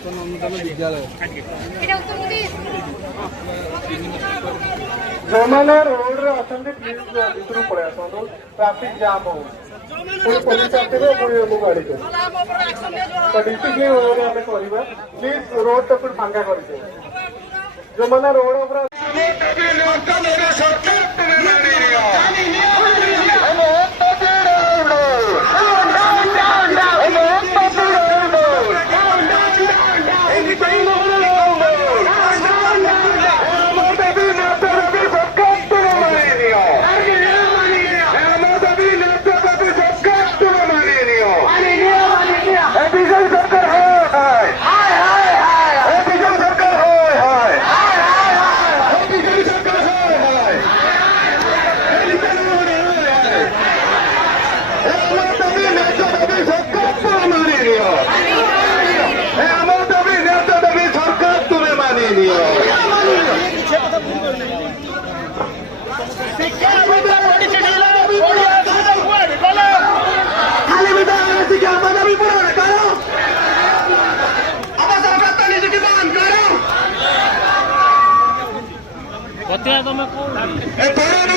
विद्यालय जो मैंने रोड आसते प्लीज भितर पड़े आसतु ट्राफिक जाम हो पुलिस आसवे पुणी गाड़ी तो डिसिप्लिन वे आम करवा प्लीज रोड तो फांका कर जो मैंने रोड तुम